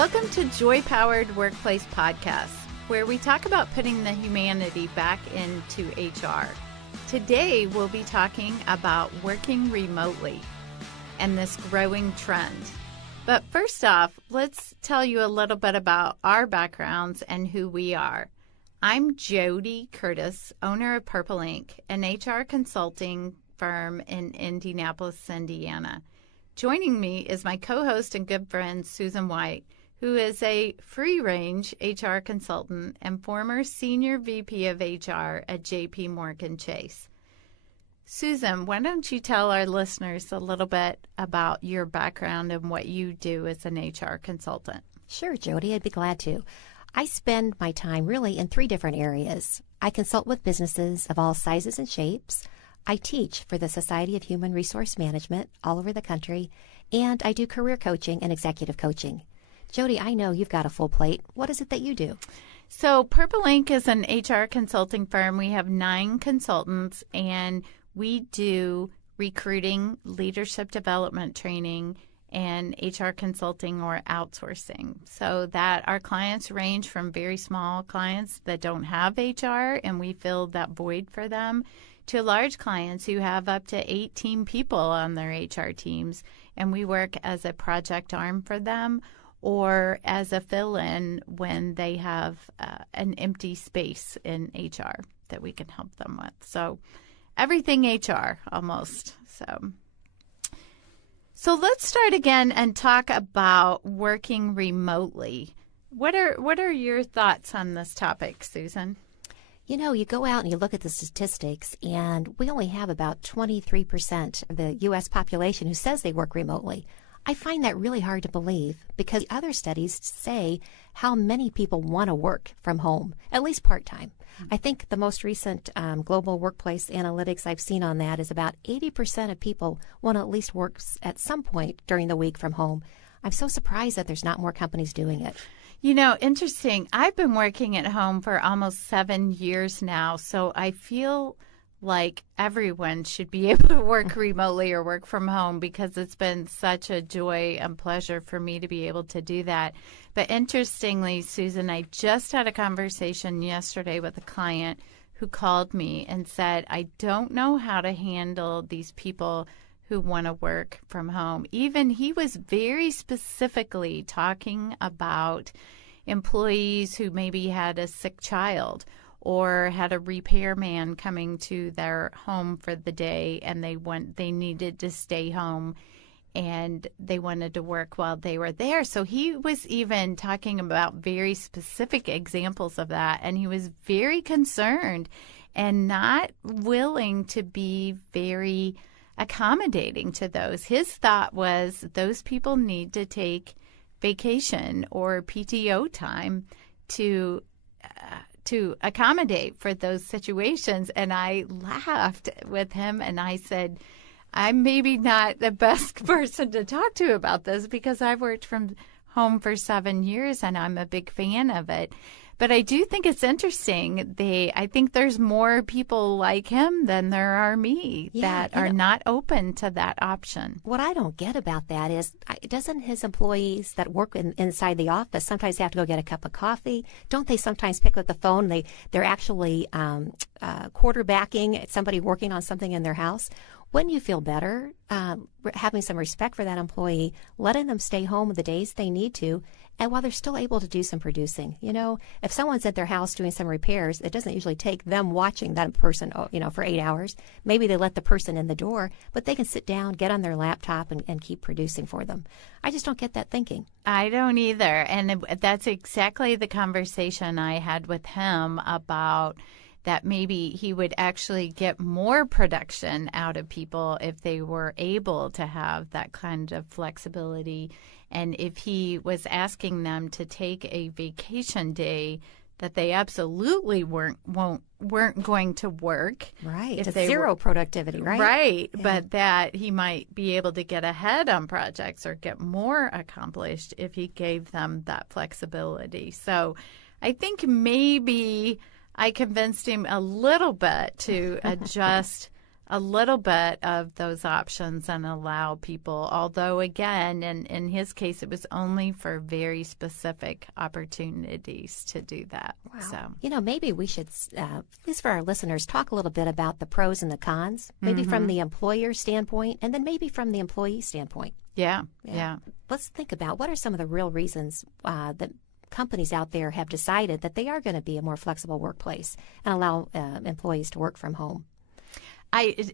Welcome to Joy Powered Workplace Podcast, where we talk about putting the humanity back into HR. Today, we'll be talking about working remotely and this growing trend. But first off, let's tell you a little bit about our backgrounds and who we are. I'm Jody Curtis, owner of Purple Ink, an HR consulting firm in Indianapolis, Indiana. Joining me is my co-host and good friend, Susan White, who is a free-range HR consultant and former Senior VP of HR at J.P. Morgan Chase. Susan, why don't you tell our listeners a little bit about your background and what you do as an HR consultant? Sure, Jody, I'd be glad to. I spend my time really in three different areas. I consult with businesses of all sizes and shapes. I teach for the Society of Human Resource Management all over the country, and I do career coaching and executive coaching. Jody, I know you've got a full plate. What is it that you do? So Purple Ink is an HR consulting firm. We have 9 consultants, and we do recruiting, leadership development training, and HR consulting or outsourcing. So that our clients range from very small clients that don't have HR, and we fill that void for them, to large clients who have up to 18 people on their HR teams, and we work as a project arm for them or as a fill-in when they have an empty space in HR that we can help them with. So everything HR almost. So let's start again and talk about working remotely. What are your thoughts on this topic, Susan? You know, you go out and you look at the statistics, and we only have about 23% of the U.S. population who says they work remotely. I find that really hard to believe because other studies say how many people want to work from home, at least part-time. I think the most recent global workplace analytics I've seen on that is about 80% of people want to at least work at some point during the week from home. I'm so surprised that there's not more companies doing it. You know, interesting. I've been working at home for almost 7 years now, so I feel like everyone should be able to work remotely or work from home because it's been such a joy and pleasure for me to be able to do that. But interestingly, Susan, I just had a conversation yesterday with a client who called me and said, I don't know how to handle these people who want to work from home. Even he was very specifically talking about employees who maybe had a sick child or had a repairman coming to their home for the day and they needed to stay home and they wanted to work while they were there. So he was even talking about very specific examples of that, and he was very concerned and not willing to be very accommodating to those. His thought was those people need to take vacation or PTO time to accommodate for those situations. And I laughed with him and I said, I'm maybe not the best person to talk to about this because I've worked from home for 7 years and I'm a big fan of it. But I do think it's interesting. I think there's more people like him than there are me that are not open to that option. What I don't get about that is, doesn't his employees that work inside the office sometimes have to go get a cup of coffee? Don't they sometimes pick up the phone? They're actually quarterbacking somebody working on something in their house. Wouldn't you feel better having some respect for that employee, letting them stay home the days they need to, and while they're still able to do some producing? You know, if someone's at their house doing some repairs, it doesn't usually take them watching that person, for 8 hours. Maybe they let the person in the door, but they can sit down, get on their laptop, and keep producing for them. I just don't get that thinking. I don't either. And that's exactly the conversation I had with him about that maybe he would actually get more production out of people if they were able to have that kind of flexibility. And if he was asking them to take a vacation day, that they absolutely weren't going to work. Right. It's zero productivity, right? Right. Yeah. But that he might be able to get ahead on projects or get more accomplished if he gave them that flexibility. So I think maybe I convinced him a little bit to adjust a little bit of those options and allow people, although again, in his case, it was only for very specific opportunities to do that. Wow. So, Maybe we should, at least for our listeners, talk a little bit about the pros and the cons, maybe from the employer standpoint and then maybe from the employee standpoint. yeah. Let's think about what are some of the real reasons that companies out there have decided that they are going to be a more flexible workplace and allow employees to work from home.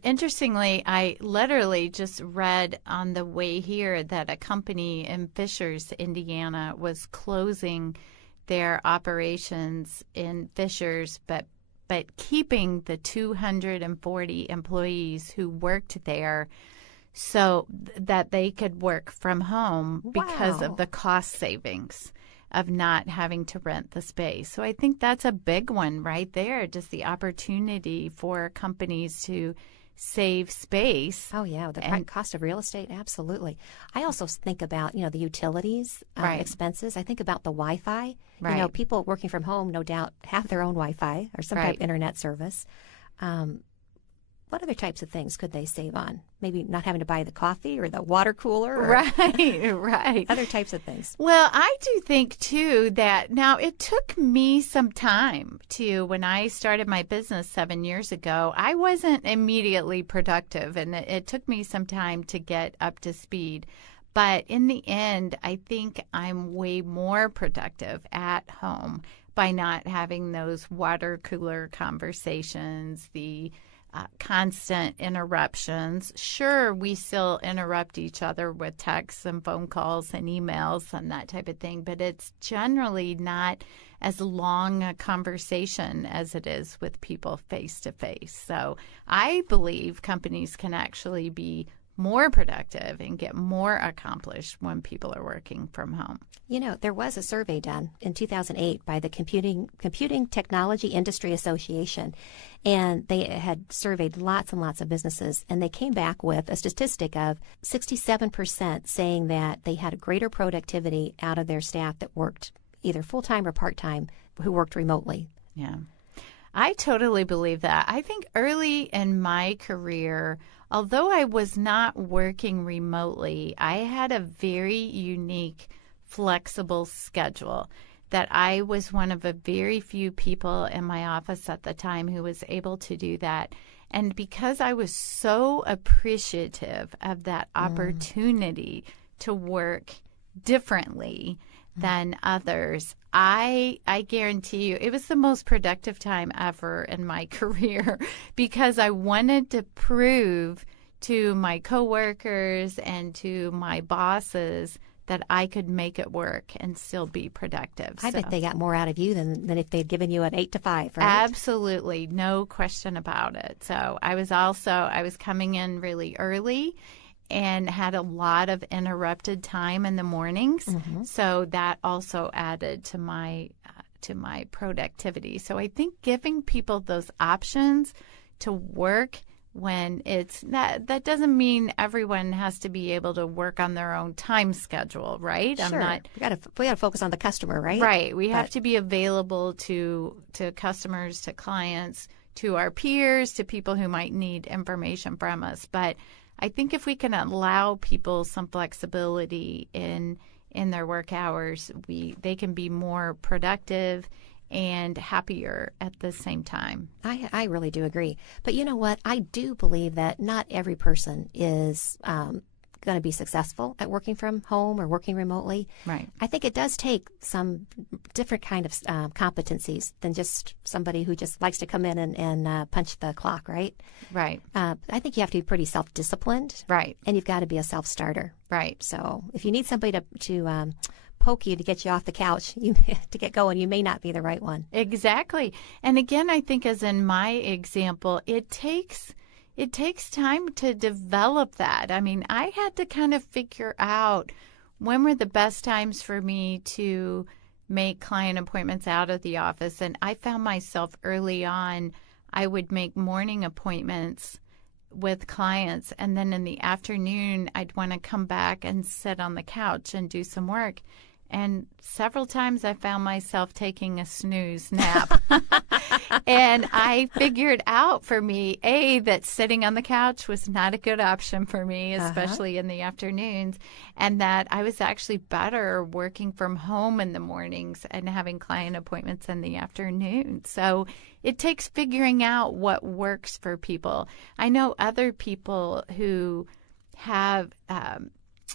Interestingly, I literally just read on the way here that a company in Fishers, Indiana, was closing their operations in Fishers, but keeping the 240 employees who worked there so that they could work from home because Wow. of the cost savings of not having to rent the space. So I think that's a big one right there, just the opportunity for companies to save space. Oh, yeah, the cost of real estate, absolutely. I also think about, the utilities Right. expenses. I think about the Wi-Fi. Right. People working from home, no doubt, have their own Wi-Fi or some type Right. of internet service. What other types of things could they save on? Maybe not having to buy the coffee or the water cooler or Right. other types of things. Well, I do think too that now it took me some time when I started my business 7 years ago, I wasn't immediately productive and it took me some time to get up to speed. But in the end, I think I'm way more productive at home by not having those water cooler conversations, the constant interruptions. Sure, we still interrupt each other with texts and phone calls and emails and that type of thing, but it's generally not as long a conversation as it is with people face to face. So I believe companies can actually be more productive and get more accomplished when people are working from home. There was a survey done in 2008 by the Computing Technology Industry Association, and they had surveyed lots and lots of businesses, and they came back with a statistic of 67% saying that they had a greater productivity out of their staff that worked either full-time or part-time who worked remotely. Yeah. I totally believe that. I think early in my career, although I was not working remotely, I had a very unique, flexible schedule that I was one of a very few people in my office at the time who was able to do that. And because I was so appreciative of that opportunity to work differently than others, I guarantee you it was the most productive time ever in my career because I wanted to prove to my coworkers and to my bosses that I could make it work and still be productive. I bet they got more out of you than if they'd given you an 8 to 5, right? Absolutely, no question about it. So I was coming in really early and had a lot of interrupted time in the mornings. So that also added to my productivity. So I think giving people those options to work when it's that doesn't mean everyone has to be able to work on their own time schedule, right? Sure. We got to focus on the customer, right? Right. We have to be available to customers, to clients, to our peers, to people who might need information from us. But I think if we can allow people some flexibility in their work hours, they can be more productive and happier at the same time. I really do agree. But you know what? I do believe that not every person is going to be successful at working from home or working remotely. Right. I think it does take some different kind of competencies than just somebody who just likes to come in and punch the clock, right? Right. I think you have to be pretty self-disciplined. Right. And you've got to be a self-starter. Right. So if you need somebody to poke you to get you off the couch, to get going, you may not be the right one. Exactly. And again, I think as in my example, it takes time to develop that. I mean, I had to kind of figure out when were the best times for me to make client appointments out of the office. And I found myself early on, I would make morning appointments with clients. And then in the afternoon, I'd want to come back and sit on the couch and do some work. And several times I found myself taking a snooze nap. And I figured out for me, that sitting on the couch was not a good option for me, especially in the afternoons, and that I was actually better working from home in the mornings and having client appointments in the afternoon. So it takes figuring out what works for people. I know other people who have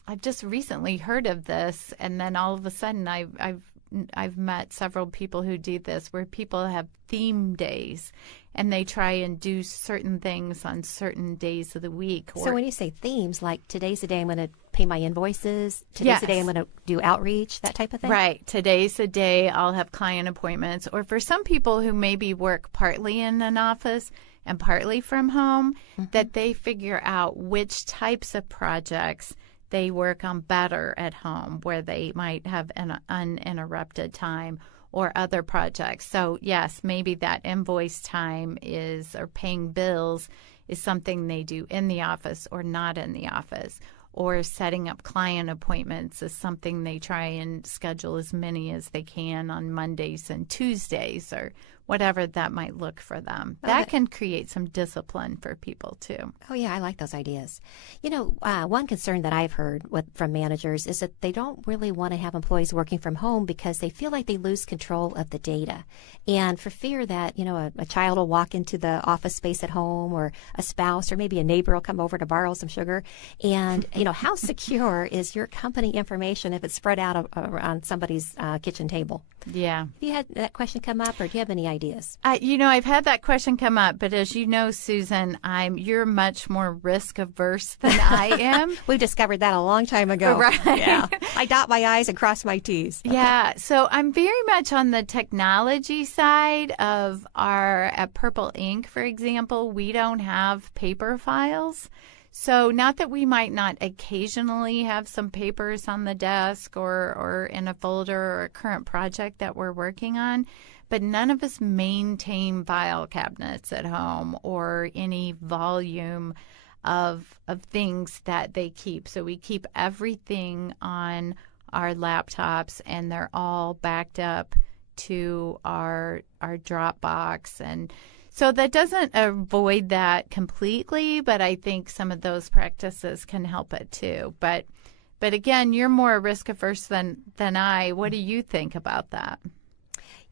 I've just recently heard of this, and then all of a sudden I've met several people who do this, where people have theme days, and they try and do certain things on certain days of the week. So when you say themes, like today's the day I'm going to pay my invoices, today's the day I'm going to do outreach, that type of thing? Right. Today's the day I'll have client appointments. Or for some people who maybe work partly in an office and partly from home, that they figure out which types of projects they work on better at home, where they might have an uninterrupted time, or other projects. So yes, maybe that invoice time or paying bills is something they do in the office or not in the office. Or setting up client appointments is something they try and schedule as many as they can on Mondays and Tuesdays, or whatever that might look for them. That can create some discipline for people too. Oh, yeah, I like those ideas. One concern that I've heard from managers is that they don't really want to have employees working from home because they feel like they lose control of the data. And for fear that, a child will walk into the office space at home, or a spouse, or maybe a neighbor will come over to borrow some sugar. And, how secure is your company information if it's spread out on somebody's kitchen table? Yeah. Have you had that question come up, or do you have any ideas? I've had that question come up, but as you know, Susan, you're much more risk averse than I am. We discovered that a long time ago. Right. Yeah. I dot my I's and cross my T's. Yeah. So I'm very much on the technology side of at Purple Ink, for example. We don't have paper files. So not that we might not occasionally have some papers on the desk or in a folder or a current project that we're working on, but none of us maintain file cabinets at home or any volume of things that they keep. So we keep everything on our laptops, and they're all backed up to our Dropbox. And so that doesn't avoid that completely, but I think some of those practices can help it too. But again, you're more risk averse than I. What do you think about that?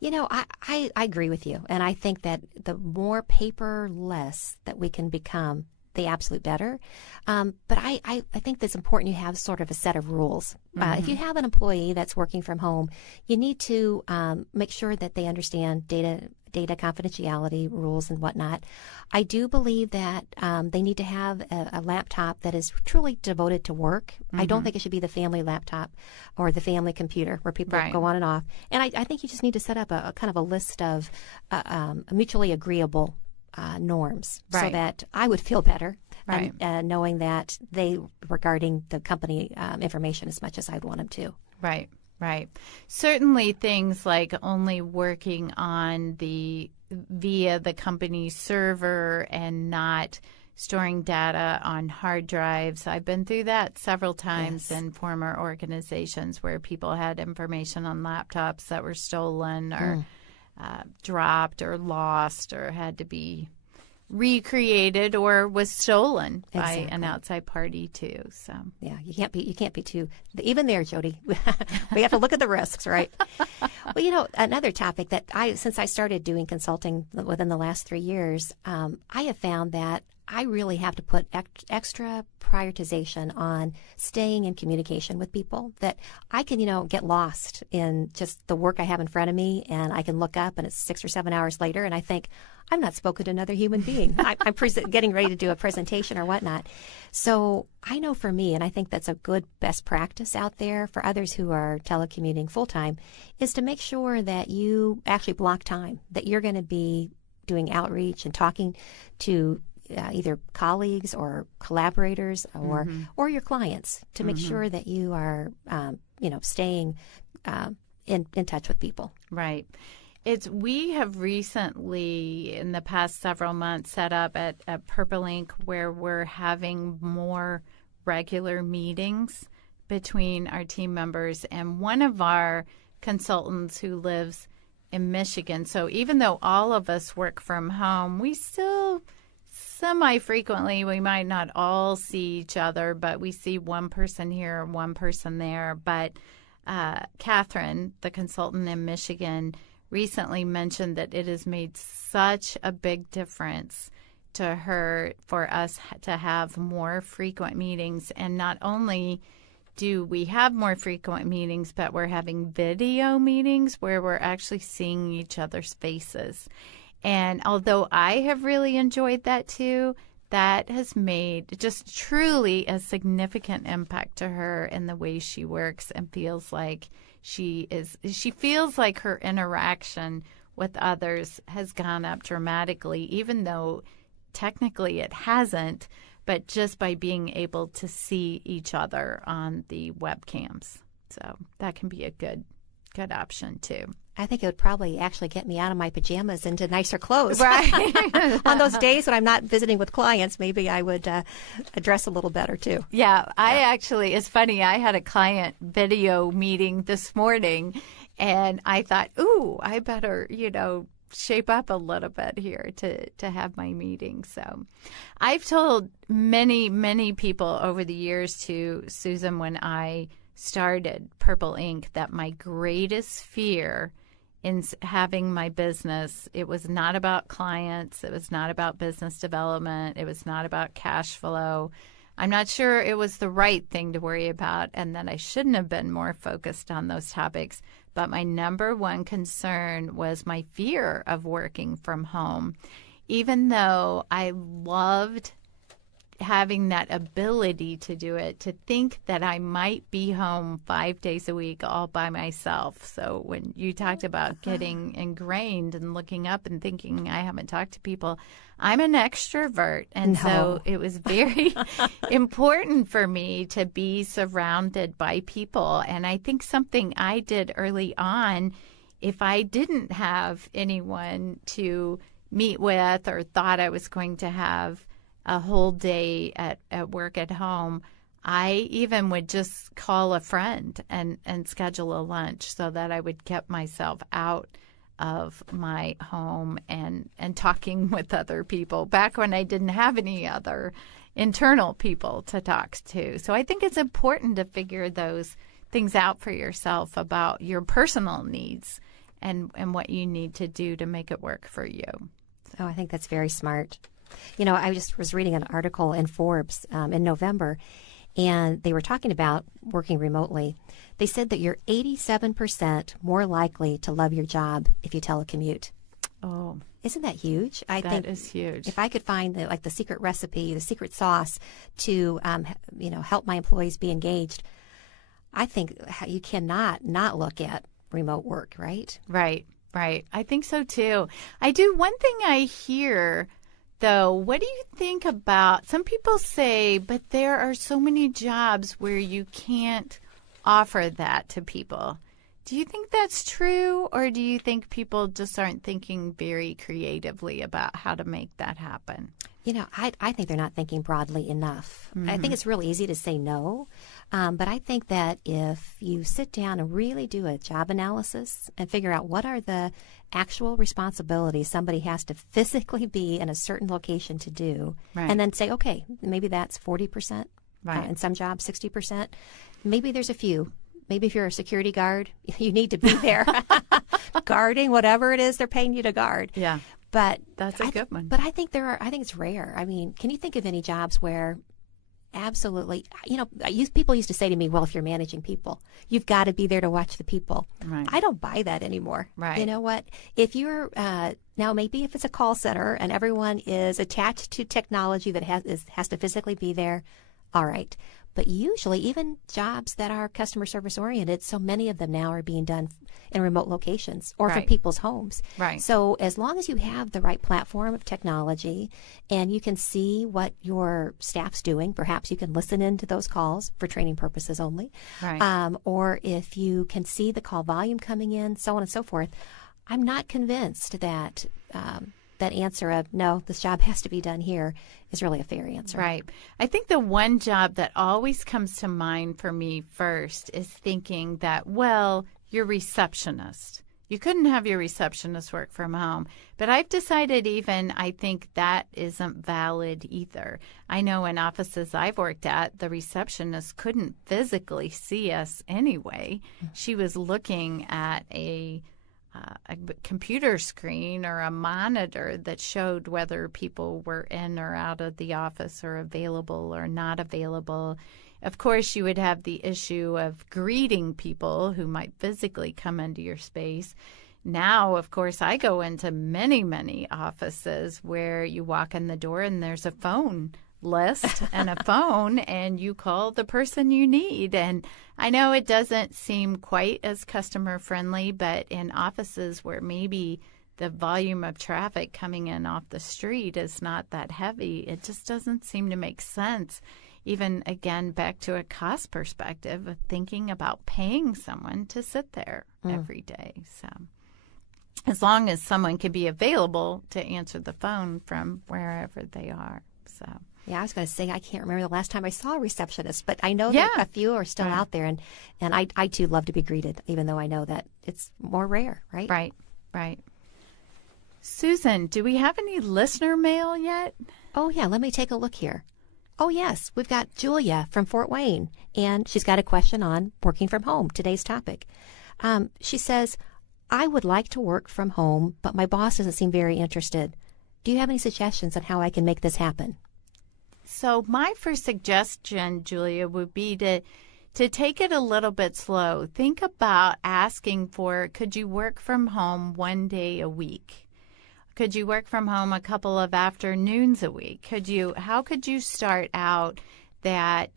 I agree with you. And I think that the more paperless that we can become, the absolute better. But I think that's important you have sort of a set of rules. If you have an employee that's working from home, you need to make sure that they understand data confidentiality rules and whatnot. I do believe that they need to have a laptop that is truly devoted to work. I don't think it should be the family laptop or the family computer where people go on and off. And I think you just need to set up a kind of a list of mutually agreeable norms, so that I would feel better knowing that they regarding the company information as much as I'd want them to. Right. Right. Certainly things like only working on via the company server and not storing data on hard drives. I've been through that several times in former organizations where people had information on laptops that were stolen or dropped or lost or had to be recreated or was stolen by an outside party too. So yeah, you can't be too even there, Jody. We have to look at the risks, right? Well, another topic that since I started doing consulting within the last 3 years, I have found that I really have to put extra prioritization on staying in communication with people, that I can, get lost in just the work I have in front of me, and I can look up and it's 6 or 7 hours later and I think, I've not spoken to another human being. I'm getting ready to do a presentation or whatnot. So I know for me, and I think that's a good best practice out there for others who are telecommuting full-time, is to make sure that you actually block time, that you're going to be doing outreach and talking to either colleagues or collaborators or your clients to make sure that you are, staying in touch with people. Right. We have recently, in the past several months, set up at Purple Ink where we're having more regular meetings between our team members, and one of our consultants who lives in Michigan. So even though all of us work from home, we still semi-frequently, we might not all see each other, but we see one person here, one person there. But Catherine, the consultant in Michigan, recently mentioned that it has made such a big difference to her for us to have more frequent meetings. And not only do we have more frequent meetings, but we're having video meetings where we're actually seeing each other's faces. And although I have really enjoyed that too, that has made just truly a significant impact to her in the way she works, and feels like she feels like her interaction with others has gone up dramatically, even though technically it hasn't, but just by being able to see each other on the webcams. So that can be a good option too. I think it would probably actually get me out of my pajamas into nicer clothes. Right. On those days when I'm not visiting with clients, maybe I would dress a little better too. Yeah, I actually, it's funny, I had a client video meeting this morning, and I thought, ooh, I better, shape up a little bit here to have my meeting. So I've told many, many people over the years to Susan, when I started Purple Ink, that my greatest fear in having my business, it was not about clients, it was not about business development, it was not about cash flow. I'm not sure it was the right thing to worry about, and that I shouldn't have been more focused on those topics. But my number one concern was my fear of working from home. Even though I loved having that ability to do it, to think that I might be home 5 days a week all by myself. So when you talked about getting ingrained and looking up and thinking, I haven't talked to people, I'm an extrovert. And so it was very important for me to be surrounded by people. And I think something I did early on, if I didn't have anyone to meet with or thought I was going to have a whole day at work at home, I even would just call a friend and schedule a lunch so that I would get myself out of my home and talking with other people back when I didn't have any other internal people to talk to. So I think it's important to figure those things out for yourself about your personal needs and what you need to do to make it work for you. Oh, I think that's very smart. I just was reading an article in Forbes in November, and they were talking about working remotely. They said that you're 87% more likely to love your job if you telecommute. Oh, isn't that huge? I think that is huge. If I could find the secret recipe, the secret sauce to help my employees be engaged, I think you cannot not look at remote work, right? Right. I think so too. I do. One thing I hear, though, what do you think about, some people say, but there are so many jobs where you can't offer that to people. Do you think that's true, or do you think people just aren't thinking very creatively about how to make that happen? I think they're not thinking broadly enough. Mm-hmm. I think it's real easy to say no, but I think that if you sit down and really do a job analysis and figure out what are the actual responsibilities somebody has to physically be in a certain location to do, right, and then say, okay, maybe that's 40%, right, in some jobs 60%. Maybe there's a few. Maybe if you're a security guard, you need to be there guarding whatever it is they're paying you to guard. Yeah. But that's a good one. But I think I think it's rare. I mean, can you think of any jobs where absolutely, people used to say to me, well, if you're managing people, you've got to be there to watch the people. Right. I don't buy that anymore. Right. You know what? If you're, now maybe if it's a call center and everyone is attached to technology that has to physically be there, all right. But usually, even jobs that are customer service oriented, so many of them now are being done in remote locations or from people's homes. Right. So as long as you have the right platform of technology and you can see what your staff's doing, perhaps you can listen into those calls for training purposes only. Right. Or if you can see the call volume coming in, so on and so forth. I'm not convinced that that answer of, no, this job has to be done here is really a fair answer. Right. I think the one job that always comes to mind for me first is thinking that, well, you're receptionist. You couldn't have your receptionist work from home. But I've decided I think that isn't valid either. I know in offices I've worked at, the receptionist couldn't physically see us anyway. She was looking at a computer screen or a monitor that showed whether people were in or out of the office or available or not available. Of course, you would have the issue of greeting people who might physically come into your space. Now, of course, I go into many, many offices where you walk in the door and there's a phone list and a phone, and you call the person you need. And I know it doesn't seem quite as customer friendly, but in offices where maybe the volume of traffic coming in off the street is not that heavy, it just doesn't seem to make sense. Even, again, back to a cost perspective of thinking about paying someone to sit there every day. So as long as someone can be available to answer the phone from wherever they are. So yeah, I was going to say, I can't remember the last time I saw a receptionist, but I know that a few are still out there. And I, too, love to be greeted, even though I know that it's more rare, right? Right. Susan, do we have any listener mail yet? Oh, yeah. Let me take a look here. Oh, yes. We've got Julia from Fort Wayne, and she's got a question on working from home, today's topic. She says, I would like to work from home, but my boss doesn't seem very interested. Do you have any suggestions on how I can make this happen? So my first suggestion, Julia, would be to take it a little bit slow. Think about asking for, could you work from home one day a week? Could you work from home a couple of afternoons a week? How could you start out that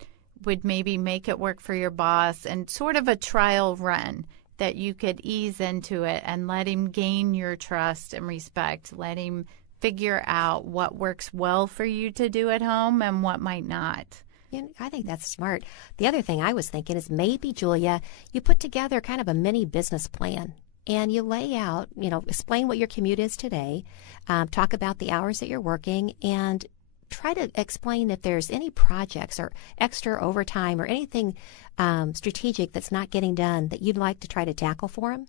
would maybe make it work for your boss, and sort of a trial run that you could ease into it and let him gain your trust and respect, let him figure out what works well for you to do at home and what might not. Yeah, I think that's smart. The other thing I was thinking is maybe, Julia, you put together kind of a mini business plan. And you lay out, explain what your commute is today, talk about the hours that you're working, and try to explain if there's any projects or extra overtime or anything strategic that's not getting done that you'd like to try to tackle for them.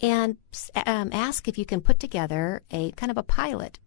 And ask if you can put together a kind of a pilot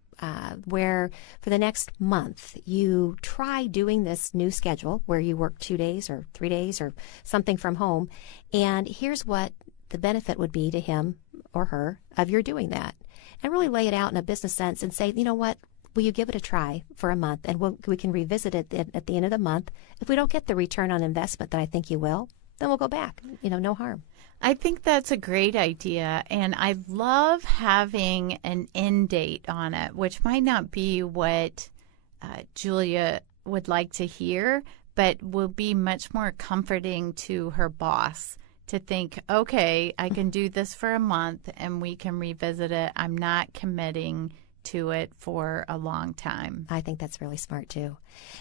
where for the next month you try doing this new schedule where you work 2 days or 3 days or something from home. And here's what the benefit would be to him or her of your doing that, and really lay it out in a business sense and say, you know what, will you give it a try for a month, and we can revisit it at the end of the month. If we don't get the return on investment that I think you will, then we'll go back. No harm. I think that's a great idea, and I love having an end date on it, which might not be what Julia would like to hear, but will be much more comforting to her boss. To think, okay, I can do this for a month and we can revisit it. I'm not committing to it for a long time. I think that's really smart too.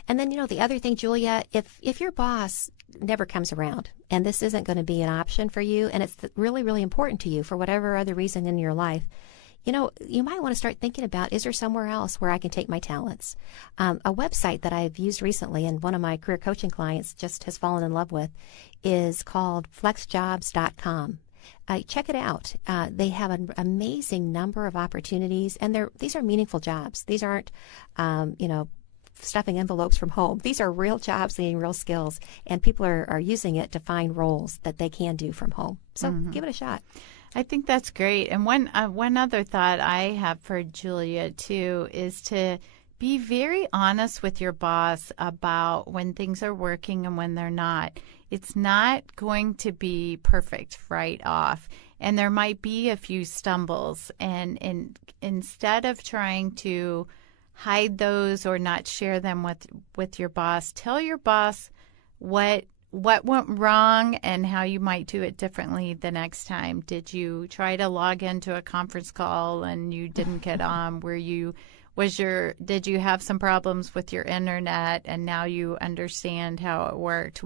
And then, the other thing, Julia, if your boss never comes around and this isn't going to be an option for you, and it's really, really important to you for whatever other reason in your life, you might want to start thinking about, is there somewhere else where I can take my talents? A website that I've used recently and one of my career coaching clients just has fallen in love with is called flexjobs.com. Check it out. They have an amazing number of opportunities, and these are meaningful jobs. These aren't, stuffing envelopes from home. These are real jobs needing real skills, and people are using it to find roles that they can do from home. So give it a shot. I think that's great. And one other thought I have for Julia, too, is to be very honest with your boss about when things are working and when they're not. It's not going to be perfect right off. And there might be a few stumbles. And instead of trying to hide those or not share them with your boss, tell your boss what went wrong and how you might do it differently the next time. Did you try to log into a conference call and you didn't get on? Did you have some problems with your internet and now you understand how it worked?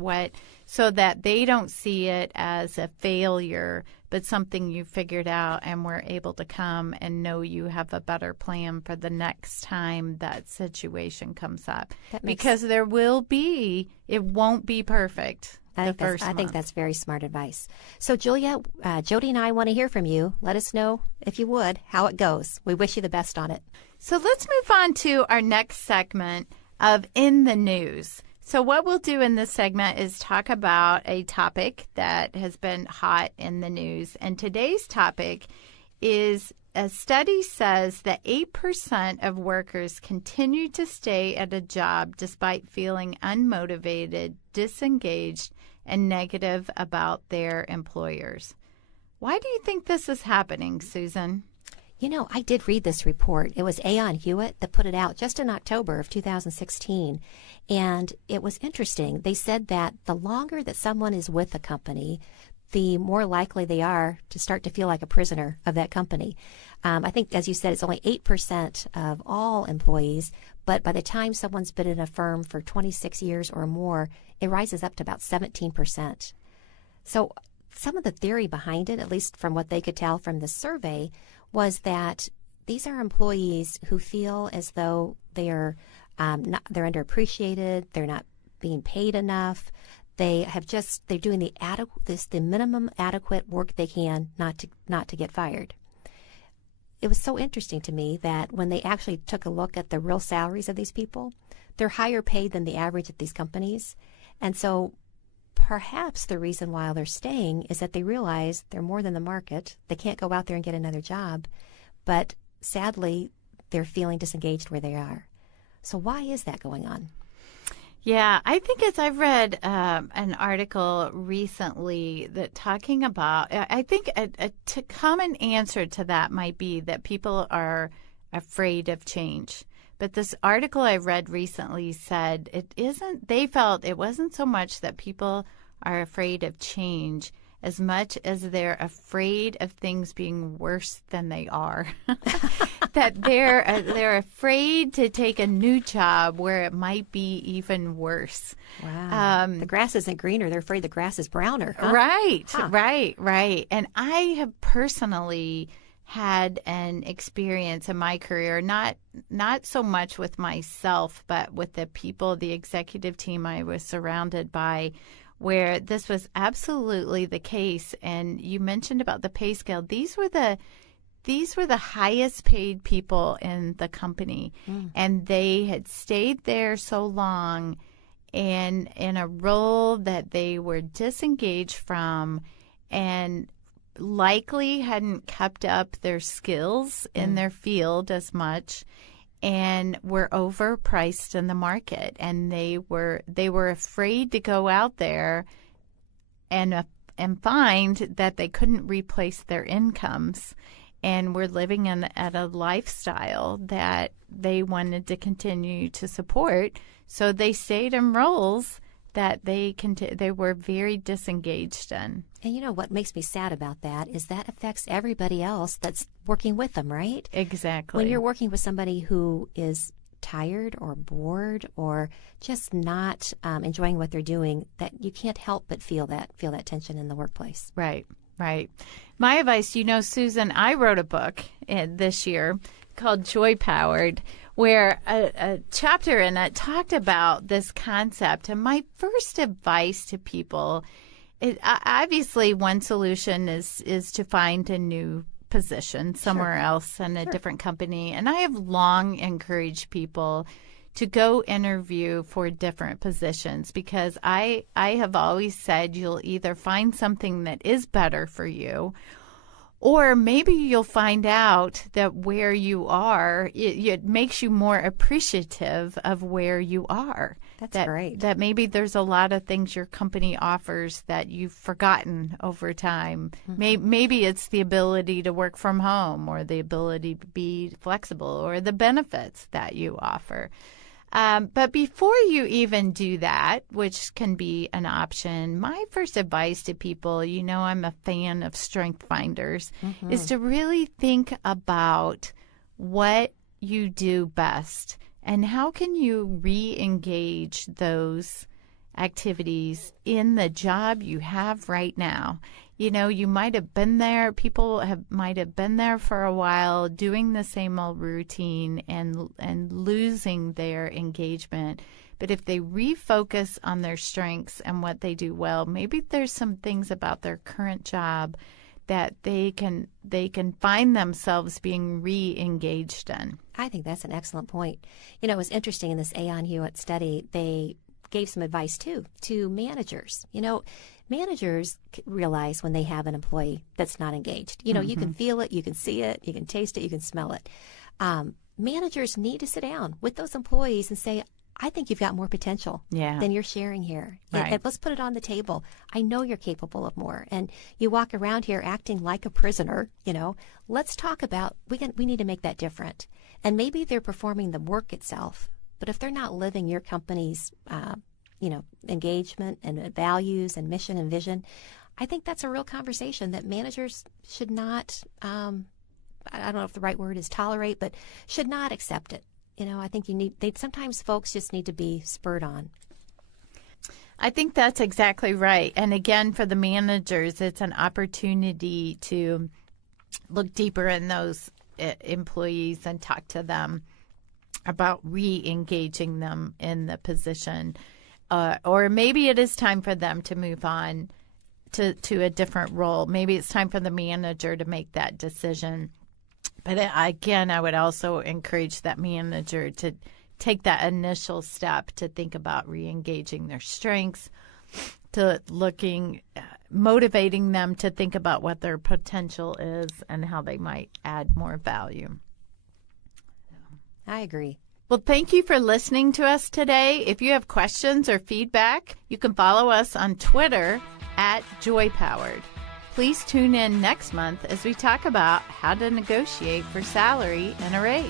So that they don't see it as a failure, but something you figured out and were able to come and know you have a better plan for the next time that situation comes up. Because there will be, it won't be perfect. I think that's very smart advice. So, Julia, Jody and I want to hear from you. Let us know, if you would, how it goes. We wish you the best on it. So let's move on to our next segment of In the News. So what we'll do in this segment is talk about a topic that has been hot in the news. And today's topic is a study says that 8% of workers continue to stay at a job despite feeling unmotivated, disengaged, and negative about their employers. Why do you think this is happening, Susan? You know, I did read this report. It was Aon Hewitt that put it out just in October of 2016. And it was interesting. They said that the longer that someone is with a company, the more likely they are to start to feel like a prisoner of that company. I think, as you said, it's only 8% of all employees, but by the time someone's been in a firm for 26 years or more, it rises up to about 17%. So some of the theory behind it, at least from what they could tell from the survey, was that these are employees who feel as though they're underappreciated, they're not being paid enough. They're doing the minimum adequate work they can not to get fired. It was so interesting to me that when they actually took a look at the real salaries of these people, they're higher paid than the average at these companies. And so perhaps the reason why they're staying is that they realize they're more than the market. They can't go out there and get another job. But sadly, they're feeling disengaged where they are. So why is that going on? Yeah, I think I've read an article recently that talking about, I think a common answer to that might be that people are afraid of change. But this article I read recently said they felt it wasn't so much that people are afraid of change as much as they're afraid of things being worse than they are. That they're afraid to take a new job where it might be even worse. Wow. The grass isn't greener. They're afraid the grass is browner. Huh? Right, huh. right. And I have personally had an experience in my career, not so much with myself, but with the people, the executive team I was surrounded by, where this was absolutely the case. And you mentioned about the pay scale. These were the highest paid people in the company, and they had stayed there so long and in a role that they were disengaged from and likely hadn't kept up their skills in their field as much and were overpriced in the market. And they were afraid to go out there and find that they couldn't replace their incomes and were living at a lifestyle that they wanted to continue to support. So they stayed in roles that they were very disengaged in. And you know what makes me sad about that is that affects everybody else that's working with them, right? Exactly. When you're working with somebody who is tired or bored or just not enjoying what they're doing, that you can't help but feel that tension in the workplace. Right. My advice, Susan, I wrote a book this year called Joy Powered, where a chapter in it talked about this concept. And my first advice to people, obviously one solution is to find a new position somewhere else in a different company. And I have long encouraged people to go interview for different positions because I have always said you'll either find something that is better for you, or maybe you'll find out that where you are, it makes you more appreciative of where you are. That's great. That maybe there's a lot of things your company offers that you've forgotten over time. Maybe it's the ability to work from home or the ability to be flexible or the benefits that you offer. But before you even do that, which can be an option, my first advice to people, I'm a fan of Strength Finders, is to really think about what you do best and how can you re-engage those activities in the job you have right now. You know, you might have been there, might have been there for a while doing the same old routine and losing their engagement. But if they refocus on their strengths and what they do well, maybe there's some things about their current job that they can find themselves being re-engaged in. I think that's an excellent point. You know, it was interesting in this Aon Hewitt study, they gave some advice too to managers. You know, managers realize when they have an employee that's not engaged. You know, you can feel it, you can see it, you can taste it, you can smell it. Managers need to sit down with those employees and say, I think you've got more potential than you're sharing here. Right. And let's put it on the table. I know you're capable of more. And you walk around here acting like a prisoner, you know. Let's talk about, we need to make that different. And maybe they're performing the work itself, but if they're not living your company's, engagement and values and mission and vision, I think that's a real conversation that managers should not, I don't know if the right word is tolerate, but should not accept it. You know, I think sometimes folks just need to be spurred on. I think that's exactly right. And again, for the managers, it's an opportunity to look deeper in those employees and talk to them about re-engaging them in the position. Or maybe it is time for them to move on to a different role. Maybe it's time for the manager to make that decision. But again, I would also encourage that manager to take that initial step to think about re-engaging their strengths, to motivating them to think about what their potential is and how they might add more value. I agree. Well, thank you for listening to us today. If you have questions or feedback, you can follow us on Twitter @JoyPowered. Please tune in next month as we talk about how to negotiate for salary and a raise.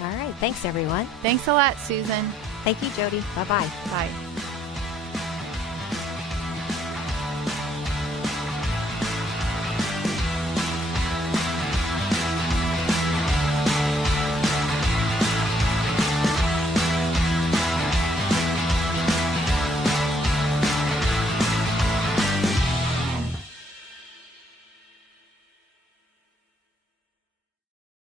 All right. Thanks, everyone. Thanks a lot, Susan. Thank you, Jody. Bye-bye. Bye.